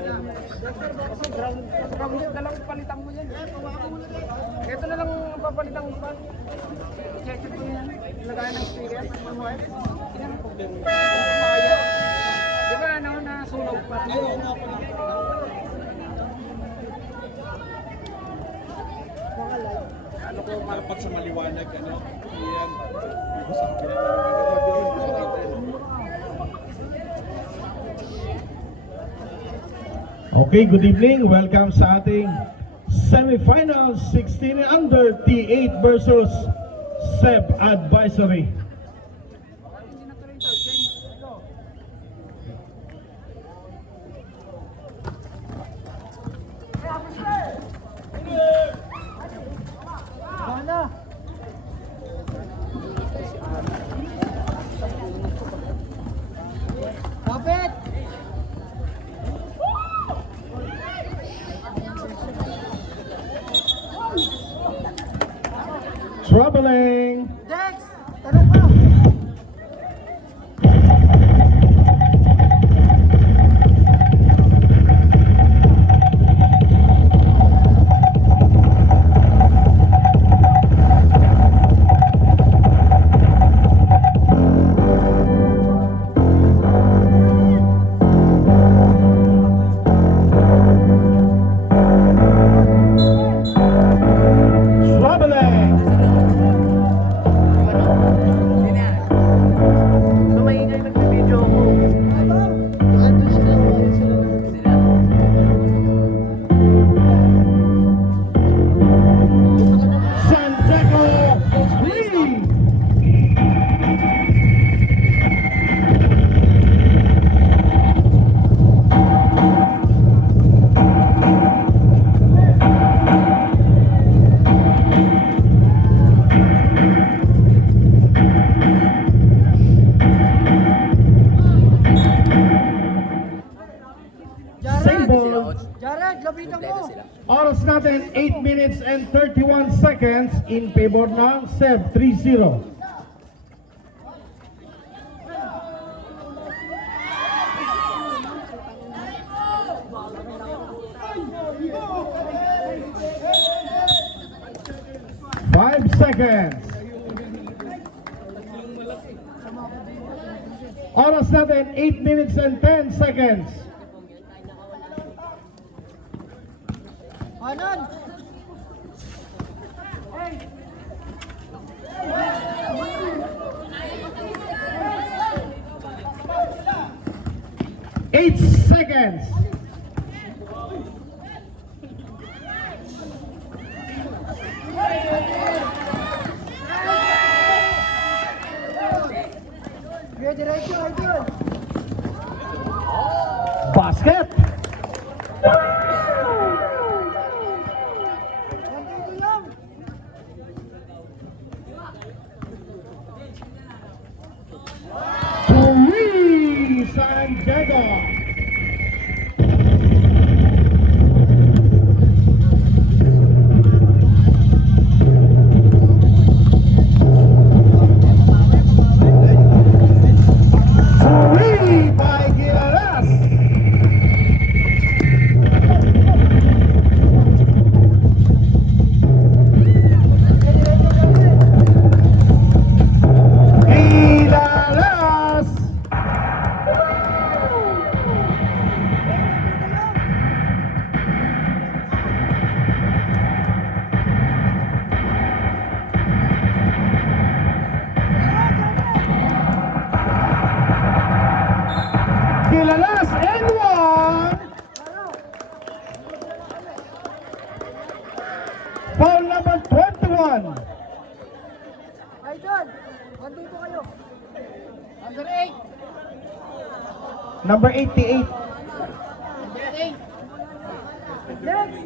Ground na lang palitan mo yan. Ito na lang papalitan mo pa. Check mo yan. Lagayan ng speaker. Yan ang problema. Di ba nasunog pa? Ano ko marapat sa maliwanag, ano? Yan. Okay, good evening. Welcome sa ating semifinal 16 under T8 versus SEB Advisory. Kapit! Troubling. Dex! Tanong ka! Jared, lapitan mo! Oras natin 8 minutes and 31 seconds in favor ng SEB 3-0. Five seconds. Oras natin 8 minutes and 10 seconds. Anan! 8 seconds. Diretso, idol! Basket. Nandito lang! Three, San Diego. Three by Gilalas. Gilalas. Gilalas and one. Foul number 21. Idol! Nandito kayo! Under 8! Number 88. Under 8! Next!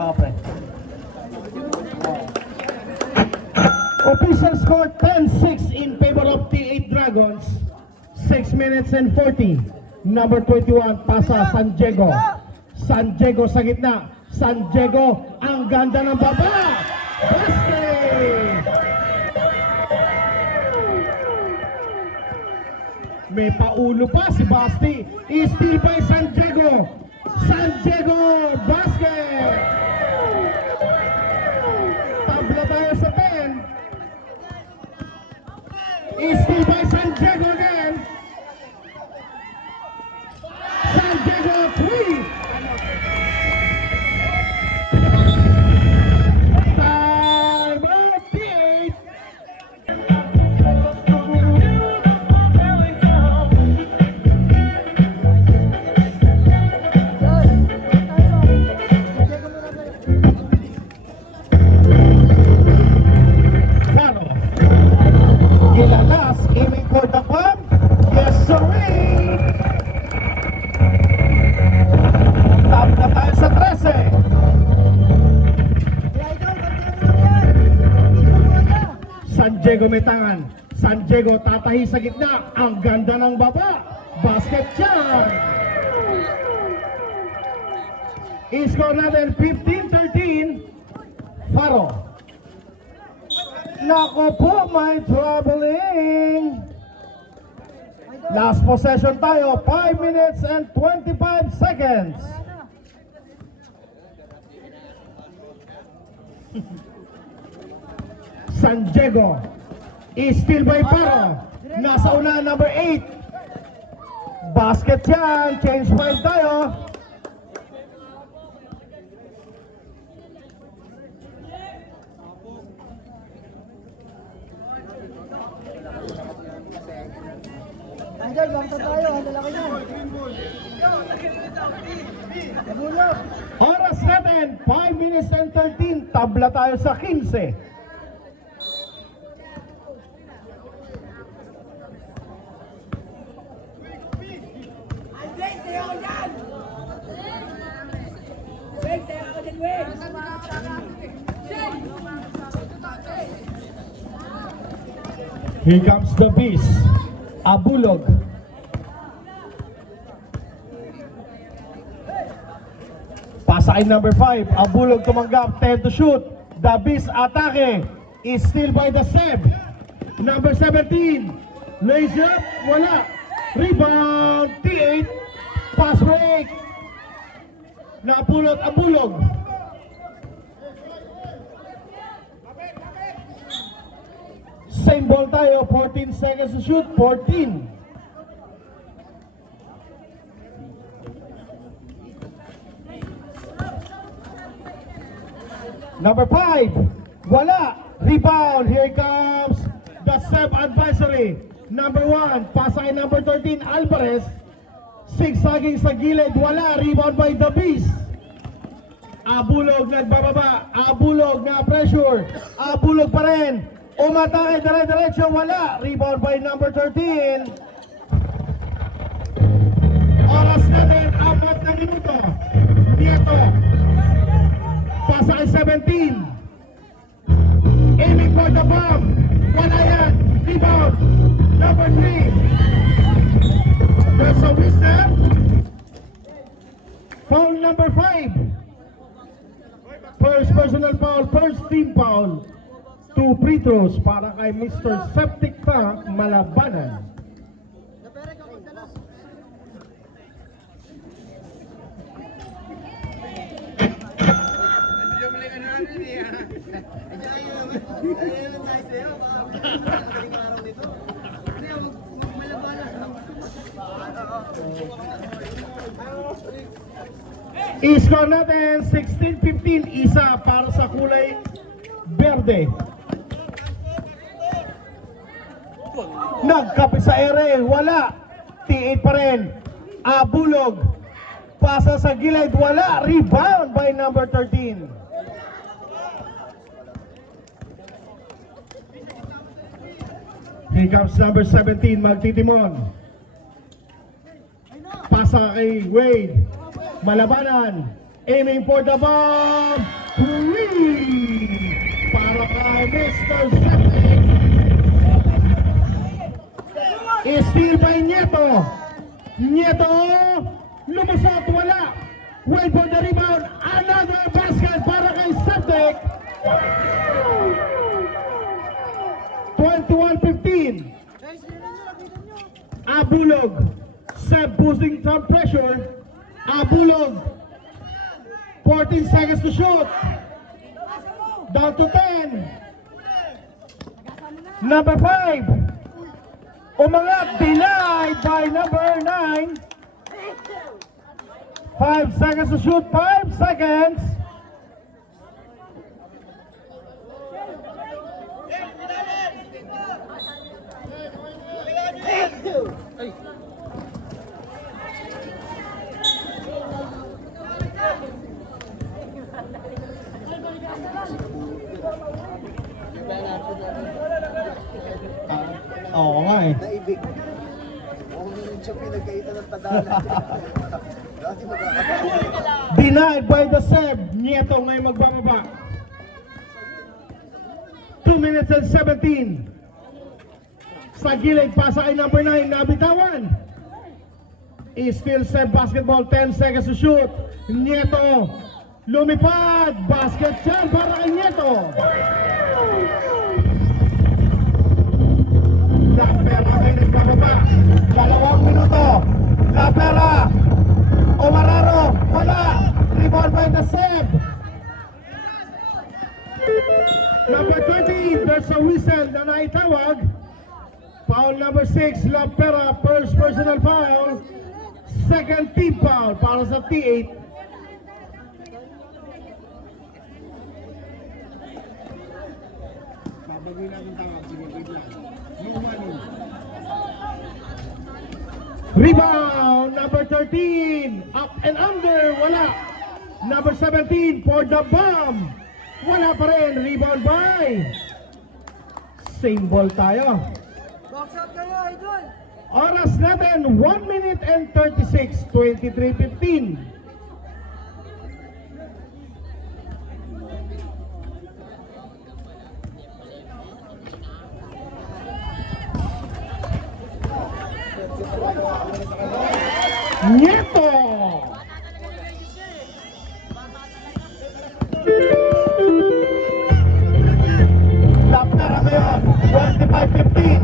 Okay. Official score 10-6 in favor of T8 Dragons. 6 minutes and 40. Number 21, pasa San Diego. San Diego sa gitna. San Diego, ang ganda ng baba. Basket! May paulo pa si Basti. Steal by San Diego. San Diego basket. Tabla tayo sa 10. Steal by San Diego again. San Diego 3. Time out, T8. Plano. Gilalas, aiming for the bomb. Yes, sirree! Tap na tayo sa 13. San Diego may tangan. San Diego tatahi sa gitna. Ang ganda ng baba. Basket yan. I-score natin 15-13. Faro. Nako po, may troubling. Last possession tayo, 5 minutes and 25 seconds. San Diego is still by Faro. Nasa una, number 8. Basket yan, change 5 tayo. Andyan, bangta tayo. Ang lalaki niya. Nabulog. Oras natin, 5 minutes and 13. Tabla tayo sa 15. Here comes the beast. Abulog. Pasay number 5. Abulog tumanggap. 10 to shoot. The beast atake is still by the Seb. Number 17. Lays up. Wala. Rebound. T8. Pass break. Napulot Abulog. Same ball tayo, 14 seconds to shoot, 14. Number 5, wala. Rebound, here comes the Seb advisory. Number 1, pasay number 13, Alvarez. Sigsaging sa gilid, wala. Rebound by the Beast. Abulog nagbababa, Abulog na pressure. Abulog pa rin. Umatake, dire-diretso, wala. Rebound by number 13. Oras natin, 4 na minuto. Nieto. Pasa kay 17. Aiming for the bomb. Wala yan. Rebound. Number 3. There's a whistle. Foul number 5. First personal foul, first team foul. 2 free throws para kay Mr. Septic Tank Malabanan. I-score natin 16-15, isa para sa kulay berde. Nagkapit sa ere, wala. T8 pa rin. Abulog. Pasa sa gilid, wala. Rebound by number 13. Here comes number 17, magtitimon. Pasa kay Wade. Malabanan. Aiming for the bomb. Three! Para kay Mr. Septic. Steal by Nieto. Nieto. Lumusot, wala. Wade for the rebound. Another basket para kay Septic. 21-15. Abulog. Seb boosting some pressure. Abulog. 14 seconds to shoot. Down to 10. Number 5. Umangat, denied by number 9. 5 seconds to shoot, 5 seconds. Oo nga eh. Naibig. Ako na rin siya pinagkaitan ng padala. Dati magkakapagod. Denied by the Seb. Nieto ngayon magbababa. 2 minutes and 17. Sa gilid, pasa kay number 9, nabitawan. Is still Seb basketball, 10 seconds to shoot. Nieto, lumipad. Basket dyan para kay Nieto. La Pera ay nagbababa. 2 minuto. La Pera. Omararo. Wala. Rebound by the Seb. Number 20. There's a whistle na naitawag. Foul number 6. La Pera. First personal foul. Second team foul para sa T8. Rebound, number 13, up and under, wala. Number 17 for the bomb, wala pa rin. Rebound by, same ball tayo. Box out kayo, idol! Oras natin, 1 minute and 36, 23:15. Nieto! La Pera ngayon, 25-15.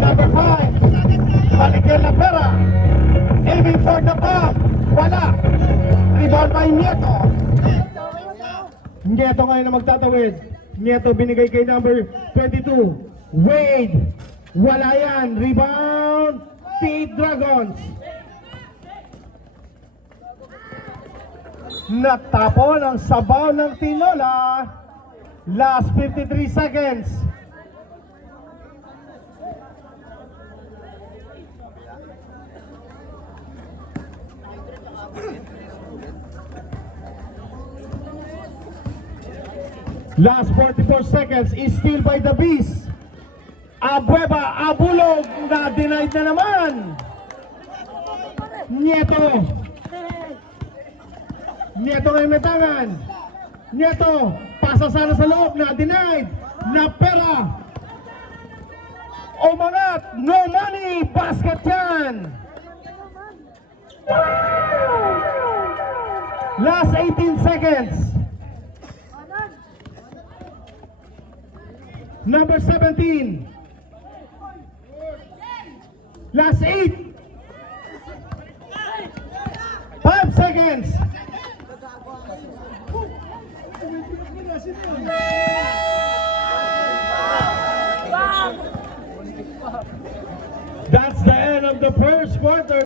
Number 5, balik kay La Pera. Aiming for the bomb, wala. Rebound by Nieto. Nieto ngayon na magtatawid. Nieto binigay kay number 22, Wade. Wala yan, rebound. T8 Dragons. Natapon ang sabaw ng tinola. Last 53 seconds. Last 44 seconds is still by the Beast. Abueva, Abulog, na denied na naman. Nieto. Nieto ngayon may tangan. Nieto, pasa sana sa loob, na denied. La Pera. Umangat, no money, basket yan. Last 18 seconds. Number 17. Last 8. 5 seconds. That's the end of the first quarter.